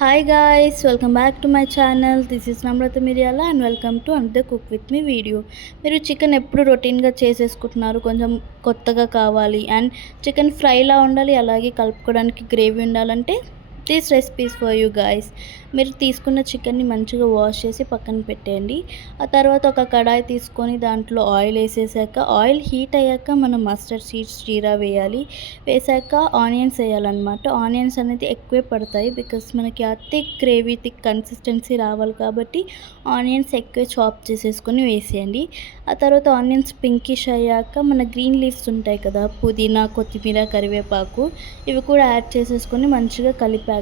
Hi guys, welcome back to my channel. This is Namrata Miryala and welcome to another cook with me video. మీరు chicken ఎప్పుడు రొటీన్గా చేసేసుకుంటున్నారు, కొంచెం కొత్తగా కావాలి and chicken ఫ్రైలా ఉండాలి, అలాగే కలుపుకోవడానికి గ్రేవీ ఉండాలంటే these recipes for you guys. మీరు తీసుకున్న చికెన్ని మంచిగా వాష్ చేసి పక్కన పెట్టేయండి. ఆ తర్వాత ఒక కడాయి తీసుకొని దాంట్లో ఆయిల్ వేసేసాక, ఆయిల్ హీట్ అయ్యాక మనం మస్టర్డ్ సీడ్స్, జీరా వేయాలి. వేసాక ఆనియన్స్ వేయాలన్నమాట. ఆనియన్స్ అనేది ఎక్కువే పడతాయి బికాస్ మనకి ఆ థిక్ గ్రేవీ, థిక్ కన్సిస్టెన్సీ రావాలి కాబట్టి ఆనియన్స్ ఎక్కువ చాప్ చేసేసుకొని వేసేయండి. ఆ తర్వాత ఆనియన్స్ పింకిష్ అయ్యాక మన గ్రీన్ లీవ్స్ ఉంటాయి కదా, పుదీనా, కొత్తిమీర, కరివేపాకు, ఇవి కూడా యాడ్ చేసేసుకొని మంచిగా కలిపాక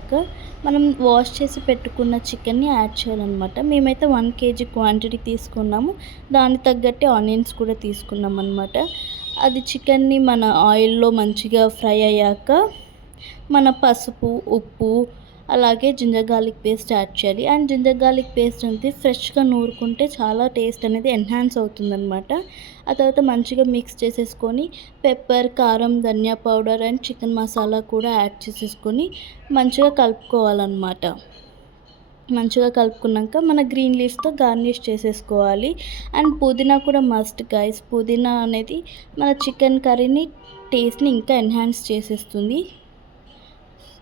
మనం వాష్ చేసి పెట్టుకున్న చికెన్ని యాడ్ చేయాలన్నమాట. మేమైతే 1 kg క్వాంటిటీ తీసుకున్నాము, దానికి తగ్గట్టే ఆనియన్స్ కూడా తీసుకున్నాం అన్నమాట. అది చికెన్ని మన ఆయిల్లో మంచిగా ఫ్రై అయ్యాక మన పసుపు, ఉప్పు, అలాగే జింజర్ గార్లిక్ పేస్ట్ యాడ్ చేయాలి. అండ్ జింజర్ గార్లిక్ పేస్ట్ అనేది ఫ్రెష్గా నూరుకుంటే చాలా టేస్ట్ అనేది ఎన్హాన్స్ అవుతుందన్నమాట. ఆ తర్వాత మంచిగా మిక్స్ చేసేసుకొని పెప్పర్, కారం, ధనియా పౌడర్ అండ్ చికెన్ మసాలా కూడా యాడ్ చేసేసుకొని మంచిగా కలుపుకోవాలన్నమాట. మంచిగా కలుపుకున్నాక మన గ్రీన్ లీవ్స్తో గార్నిష్ చేసేసుకోవాలి. అండ్ పుదీనా కూడా మస్ట్ గైస్. పుదీనా అనేది మన చికెన్ కర్రీని టేస్ట్ని ఇంకా ఎన్హాన్స్ చేసేస్తుంది.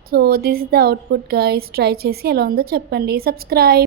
So this is the output guys. Try చేసి ఎలా ఉందో చెప్పండి. సబ్స్క్రైబ్.